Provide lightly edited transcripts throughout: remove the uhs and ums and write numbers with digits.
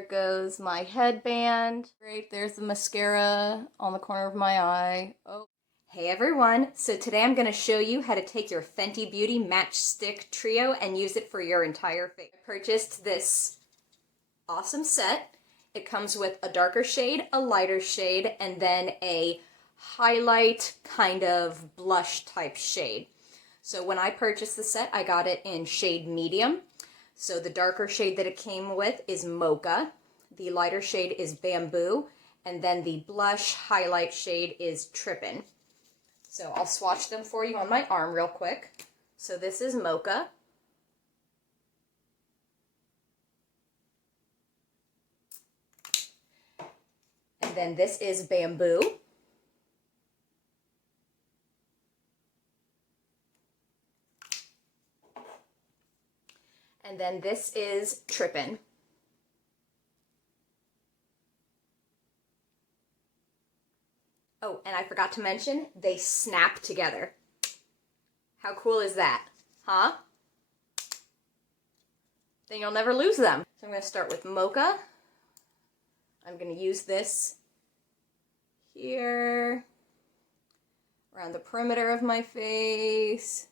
there goes my headband. Great, there's the mascara on the corner of my eye. Oh. Hey everyone, so today I'm going to show you how to take your Fenty Beauty Match Stick Trio and use it for your entire face. I purchased this awesome set. It comes with a darker shade, a lighter shade, and then a highlight kind of blush type shade. So when I purchased the set, I got it in shade medium. So the darker shade that it came with is Mocha, the lighter shade is Bamboo, and then the blush highlight shade is Trippin'. So I'll swatch them for you on my arm real quick. So this is Mocha. And then this is Bamboo. And then this is Trippin'. Oh, and I forgot to mention, they snap together. How cool is that? Huh? Then you'll never lose them. So I'm going to start with Mocha. I'm going to use this here, around the perimeter of my face.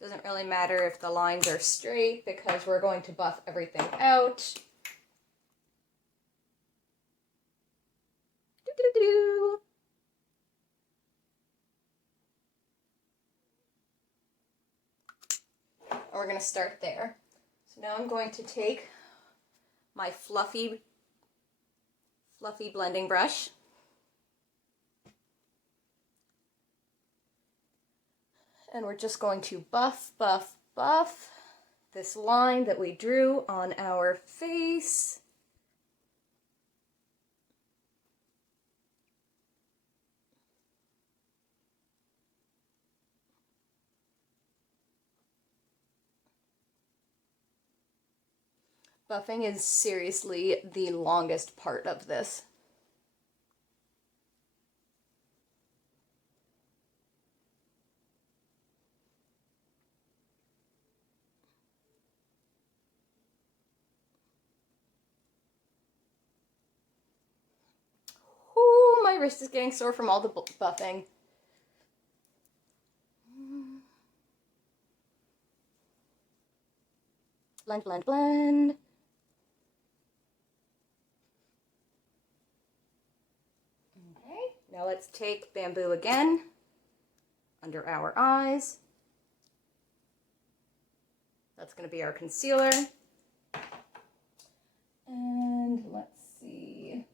Doesn't really matter if the lines are straight because we're going to buff everything out. Doo-doo-doo. We're going to start there. So now I'm going to take my fluffy blending brush. And we're just going to buff, buff, buff this line that we drew on our face. Buffing is seriously the longest part of this. Ooh, my wrist is getting sore from all the buffing. Blend, blend, blend. Okay, now let's take Bamboo again, under our eyes. That's going to be our concealer. And let's see.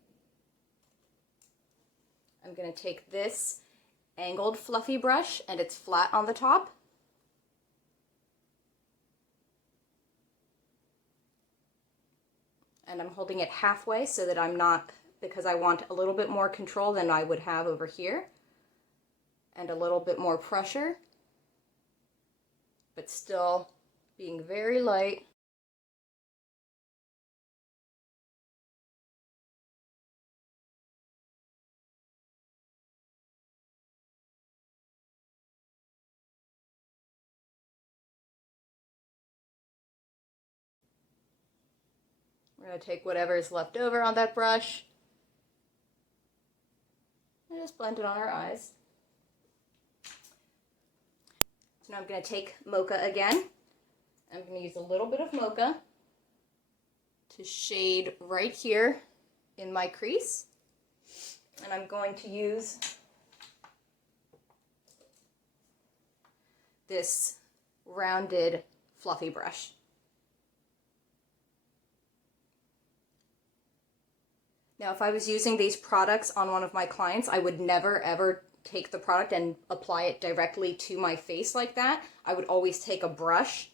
I'm going to take this angled fluffy brush, and it's flat on the top. And I'm holding it halfway so that I'm not, because I want a little bit more control than I would have over here. And a little bit more pressure. But still being very light. We're going to take whatever is left over on that brush and just blend it on our eyes. So now I'm going to take Mocha again. I'm going to use a little bit of Mocha to shade right here in my crease. And I'm going to use this rounded fluffy brush. Now, if I was using these products on one of my clients, I would never ever take the product and apply it directly to my face like that. I would always take a brush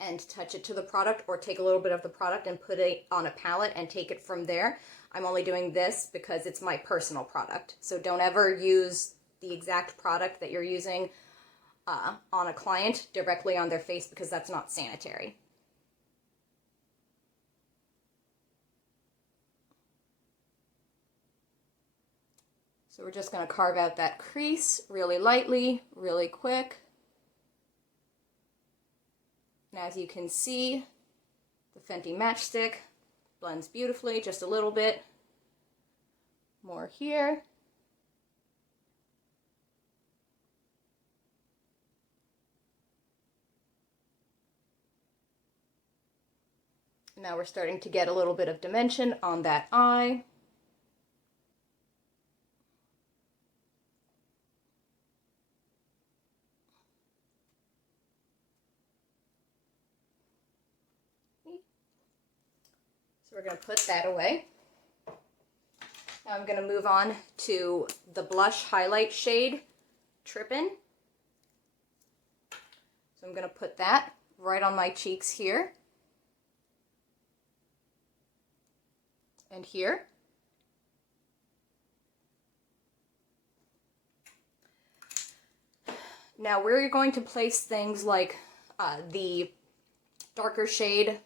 and touch it to the product, or take a little bit of the product and put it on a palette and take it from there. I'm only doing this because it's my personal product. So don't ever use the exact product that you're using on a client directly on their face, because that's not sanitary. So we're just going to carve out that crease really lightly, really quick. And as you can see, the Fenty matchstick blends beautifully, just a little bit more here. Now we're starting to get a little bit of dimension on that eye. So we're going to put that away. Now I'm going to move on to the blush highlight shade, Trippin'. So I'm going to put that right on my cheeks here. And here. Now we're going to place things like the darker shade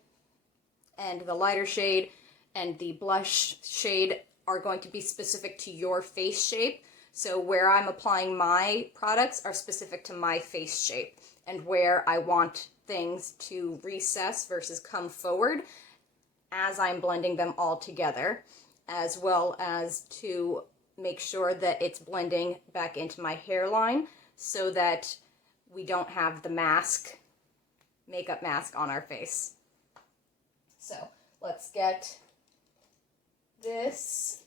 and the lighter shade and the blush shade are going to be specific to your face shape. So where I'm applying my products are specific to my face shape, and where I want things to recess versus come forward as I'm blending them all together, as well as to make sure that it's blending back into my hairline so that we don't have the makeup mask on our face. So let's get this.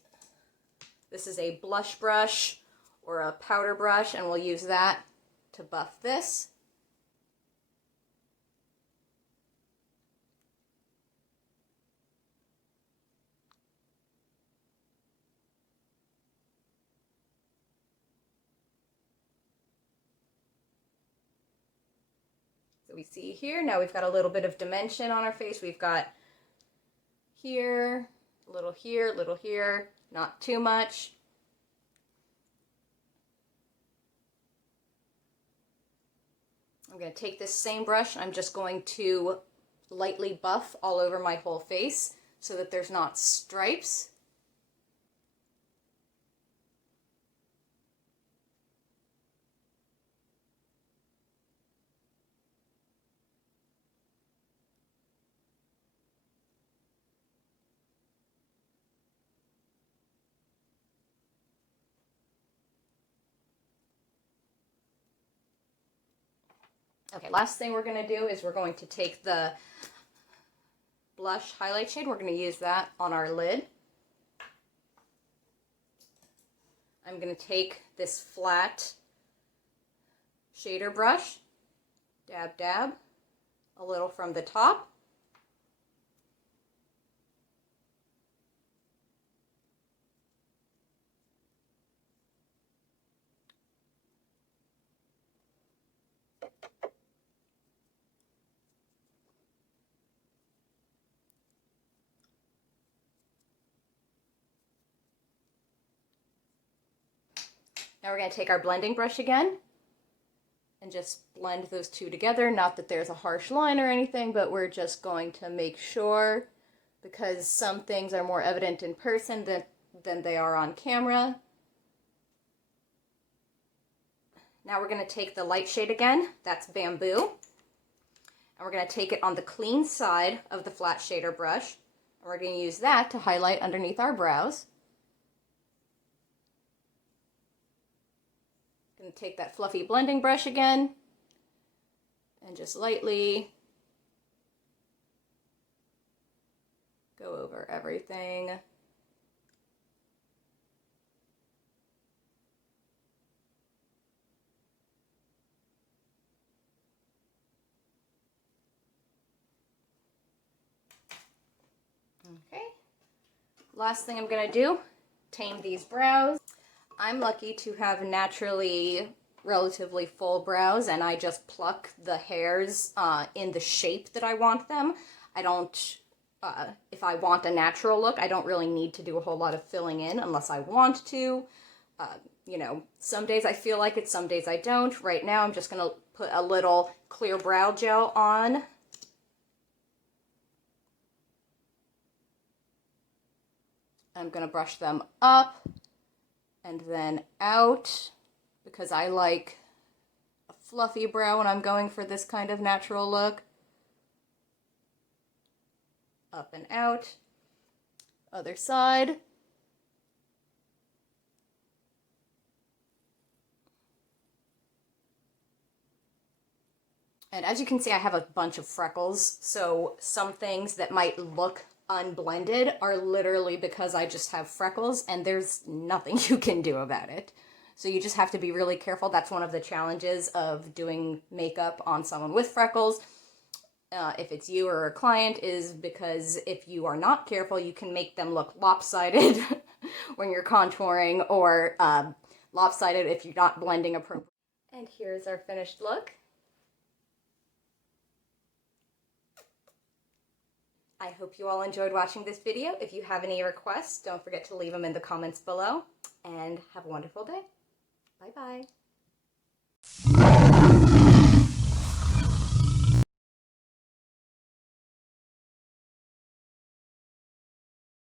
This is a blush brush or a powder brush, and we'll use that to buff this. So we see here, now we've got a little bit of dimension on our face. We've got here, a little here, not too much. I'm going to take this same brush, I'm just going to lightly buff all over my whole face so that there's not stripes. Okay, last thing we're going to do is we're going to take the blush highlight shade. We're going to use that on our lid. I'm going to take this flat shader brush, dab, dab, a little from the top. Now we're going to take our blending brush again and just blend those two together. Not that there's a harsh line or anything, but we're just going to make sure, because some things are more evident in person than they are on camera. Now we're going to take the light shade again, that's Bamboo, and we're going to take it on the clean side of the flat shader brush, and we're going to use that to highlight underneath our brows. Going to take that fluffy blending brush again and just lightly go over everything. Okay, last thing I'm going to do, tame these brows. I'm lucky to have naturally relatively full brows, and I just pluck the hairs in the shape that I want them. I don't, if I want a natural look, I don't really need to do a whole lot of filling in unless I want to. You know, some days I feel like it, some days I don't. Right now I'm just going to put a little clear brow gel on. I'm going to brush them up and then out, because I like a fluffy brow when I'm going for this kind of natural look. Up and out. Other side. And as you can see, I have a bunch of freckles, so some things that might look unblended are literally because I just have freckles, and there's nothing you can do about it. So you just have to be really careful. That's one of the challenges of doing makeup on someone with freckles, if it's you or a client, is because if you are not careful, you can make them look lopsided when you're contouring, or lopsided if you're not blending appropriately. And here's our finished look. I hope you all enjoyed watching this video. If you have any requests, don't forget to leave them in the comments below. And have a wonderful day. Bye-bye.